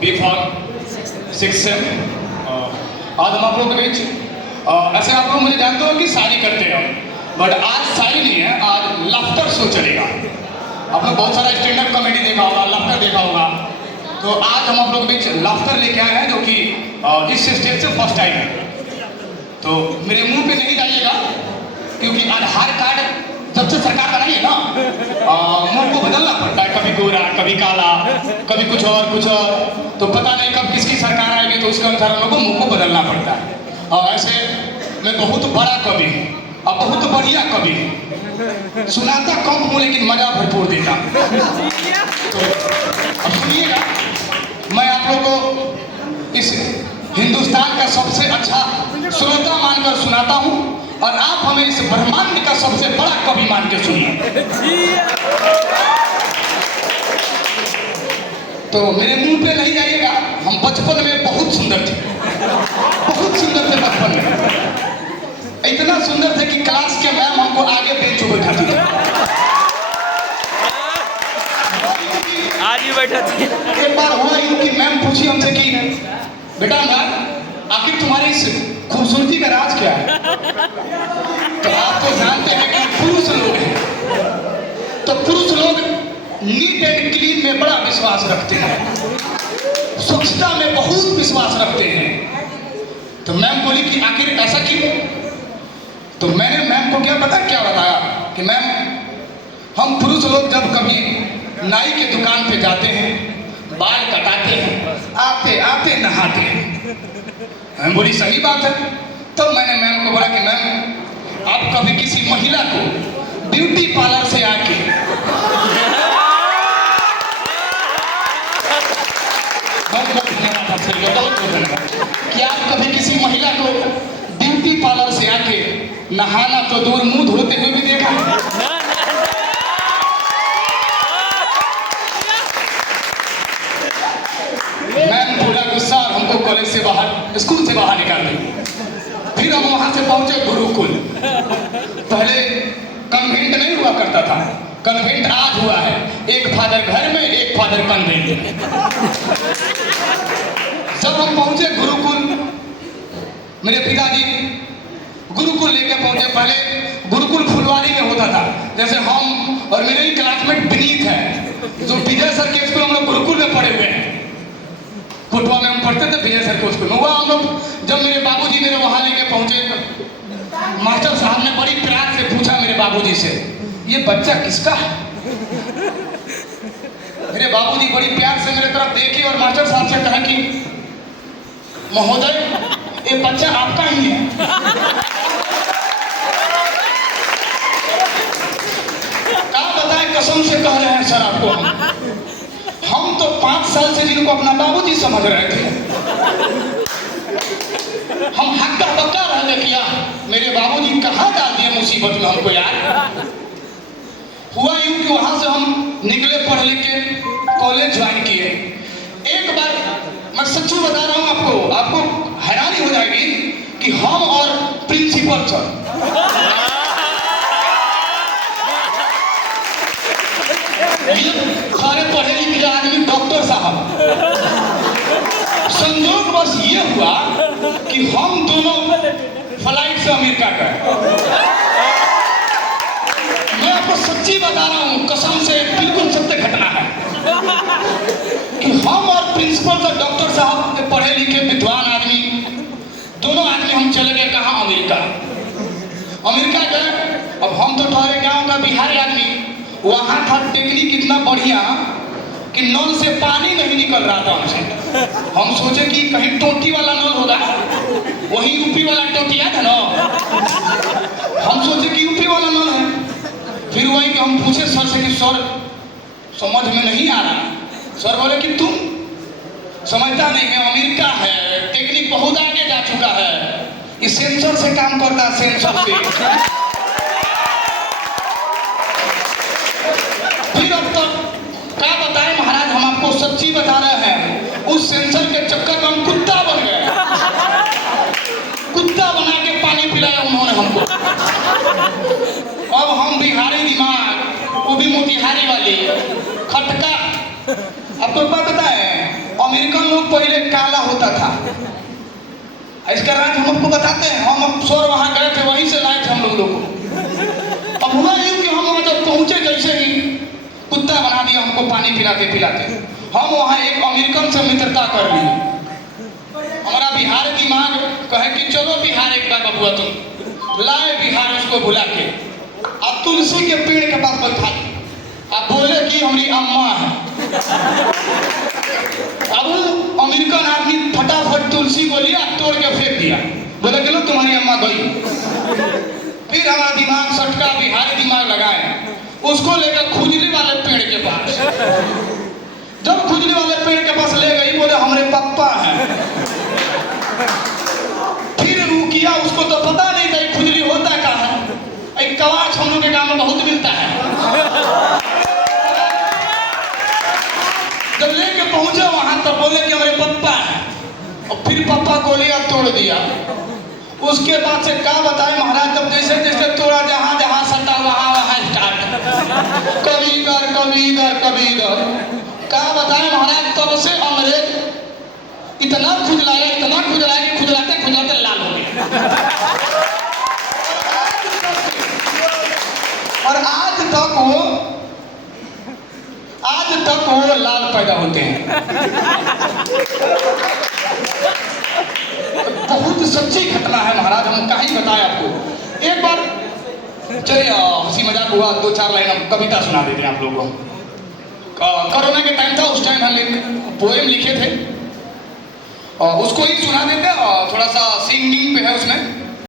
B for 6 same. आज हम आप लोग के बीच ऐसे आप लोग मुझे जानते हो कि शायरी करते हैं, बट आज शायरी नहीं है, आज लाफ्टर शो चलेगा। आप लोग बहुत सारा स्टैंड अप कॉमेडी देखा होगा, लाफ्टर देखा होगा, तो आज हम आप लोग के बीच लाफ्टर लेके आए हैं जो कि इस स्टेज से फर्स्ट टाइम है। तो मेरे मुंह पे नहीं जाइएगा क्योंकि आधार कार्ड जब से सरकार बनाई है ना, मुंह को बदलना पड़ता है, कभी गोरा कभी काला कभी कुछ और, तो पता नहीं कब किसकी सरकार आएगी, तो उसके अनुसार हम लोग को मुंह को बदलना पड़ता है। और ऐसे मैं बहुत बड़ा कवि और बहुत बढ़िया कवि, सुनाता कम हूँ लेकिन मजा भरपूर देता। तो अब सुनिएगा, मैं आप लोगों को इस हिंदुस्तान का सबसे अच्छा श्रोता मानकर सुनाता हूँ और आप हमें इस ब्रह्मांड का सबसे बड़ा कवि मान के सुनिए। तो मेरे मुंह पे नहीं जाइएगा, हम बचपन में बहुत सुंदर थे, बहुत सुंदर थे बचपन में, इतना सुंदर थे कि क्लास के मैम हमको आगे बेंच पर बैठाती थी। आज ही बैठा थी। एक बार हुआ यूं कि मैम पूछी हमसे कि बेटा मैम आखिर तुम्हारी इस खूबसूरती का राज क्या है? तो आप तो जानते हैं कि पुरुष लोग हैं, तो पुरुष लोग नीट एंड क्लीन में बड़ा विश्वास रखते हैं, स्वच्छता में बहुत विश्वास रखते हैं। तो मैम बोली कि आखिर ऐसा क्यों? तो मैंने मैम को क्या बताया कि मैम हम पुरुष लोग जब कभी नाई के दुकान पे जाते हैं, बाल कटाते हैं, आते आते नहाते हैं। मैम बोली सही बात है। तो मैंने मैम को बोला कि मैम आप कभी किसी महिला को ब्यूटी पार्लर से आके कि आप कभी किसी महिला को ब्यूटी पार्लर से आके नहाना तो दूर मुंह धोते हुए भी देखा? मैम पूरा गुस्सा और हमको कॉलेज से बाहर, स्कूल से बाहर निकाल दी। फिर हम वहां से पहुंचे गुरुकुल। पहले कन्वेंट नहीं हुआ करता था, कन्वेंट आज हुआ है, एक फादर घर में एक फादर कन्वेंट में। जब हम पहुंचे गुरुकुल, मेरे पिताजी गुरुकुल लेके पहुंचे। पहले गुरुकुल फुलवारी में होता था, जैसे हम और मेरे ही क्लासमेट विनीत है जो विजय सर के स्कूल हम लोग गुरुकुल में पढ़े हुए हैं, कोटवा में हम पढ़ते थे विजय सर के स्कूल में। हुआ हम लोग जब मेरे बाबूजी मेरे वहां लेके पहुंचे, मास्टर साहब ने बड़ी प्यार से पूछा मेरे बाबूजी से, ये बच्चा किसका है? मेरे बाबूजी बड़ी प्यार से मेरे तरफ देखे और मास्टर साहब से कहा कि महोदय ये बच्चा आपका ही है। क्या बताएं, कसम से कह रहे हैं सर आपको, हम तो 5 साल से जिनको अपना बाबूजी समझ रहे थे, हम हक्का बक्का रहने किया, मेरे बाबूजी कहाँ डाल दिए मुसीबत में हमको यार। हुआ यूं कि वहां से हम निकले, पढ़ लिख के कॉलेज ज्वाइन किए। एक बार मैं सच्ची बता रहा हूं आपको हैरानी हो जाएगी कि हम और प्रिंसिपल सर, सारे पढ़े लिखे आदमी, डॉक्टर साहब, संयोग बस ये हुआ कि हम दोनों फ्लाइट से अमेरिका गए। मैं आपको सच्ची बता रहा हूँ, कसम से बिल्कुल सत्य घटना है कि हम और प्रिंसिपल सर, डॉक्टर साहब के पढ़े लिखे विद्वान आदमी, दोनों आदमी हम चले गए कहाँ? अमेरिका गए। अब हम तो ठहरे गाँव का बिहारी आदमी, वहाँ था टेक्निक इतना बढ़िया कि नल से पानी नहीं निकल रहा था हमसे। हम सोचे कि कहीं टोटी वाला नल होगा, वही यूपी वाला टोटिया था ना, हम सोचे कि यूपी वाला नल है। फिर वही कि हम पूछे सर से कि सर समझ में नहीं आ रहा। सर बोले कि तुम समझता नहीं है, अमेरिका है, टेक्निक बहुत आगे जा चुका है, इस सेंसर से काम करता है, सेंसर से। फिर अब तक क्या बताएं महाराज, हम आपको सच्ची बता रहे हैं, उस सेंसर के चक्कर में हम कुत्ता बन गए। कुत्ता बना के पानी पिलाया उन्होंने हमको। अब हम बिहारी दिमाग, वो भी मोतिहारी वाली खटका। अब तो पता है अमेरिकन लोग पहले काला होता था। इसका राज हम आपको बताते हैं। हम अफसर वहां गए थे, वहीं से लाए थे हम लोग को। अब हुआ यूं कि हम वहां जब पहुंचे, जैसे ही कुत्ता बना दिया हमको पानी पिलाते पिलाते। हम वहां एक अमेरिकन से मित्रता कर ली। हमारा बिहार दिमाग कहे कि चलो बिहार एक बार बबुआ तुम लाए बिहार, उसको बुला के अब तुलसी के पेड़ के पास बैठा दी। अब बोले कि हमारी अम्मा है। अब अमेरिकन आदमी फटाफट तुलसी को लिया, तोड़ के फेंक दिया, बोले कि लो तुम्हारी अम्मा गई। फिर हमारा दिमाग सटका, बिहारी दिमाग लगाए, उसको लेकर खुजली वाले पेड़ के पास। जब खुजली वाले पेड़ के पास ले गई, बोले हमारे पापा हैं। फिर रुकिया, उसको तो पता नहीं था खुजली होता क्या है। एक कवाच हम लोग के गांव में बहुत मिलता है। जब लेके पहुंचे वहां तो बोले कि हमारे पप्पा हैं, और फिर पप्पा को लिया, तोड़ दिया। उसके बाद से क्या बताए महाराज, जब जैसे जैसे तोड़ा, जहां जहां सटा वहां वहां स्टार्ट, कभी इधर कभी इधर कभी इधर। क्या बताए महाराज, तब से अंग्रेज इतना खुजलाया कि खुजलाते खुजलाते लाल हो गया। और आज तक वो लाल पैदा होते हैं। बहुत सच्ची घटना है महाराज, हम कहीं बताए आपको। एक बार चलिए हंसी मजाक हुआ, 2-4 लाइन हम कविता सुना देते हैं आप लोगों को। कोरोना के टाइम था, उस टाइम हम एक पोएम लिखे थे, उसको ही सुना देते हैं। थोड़ा सा सिंगिंग पे है उसमें।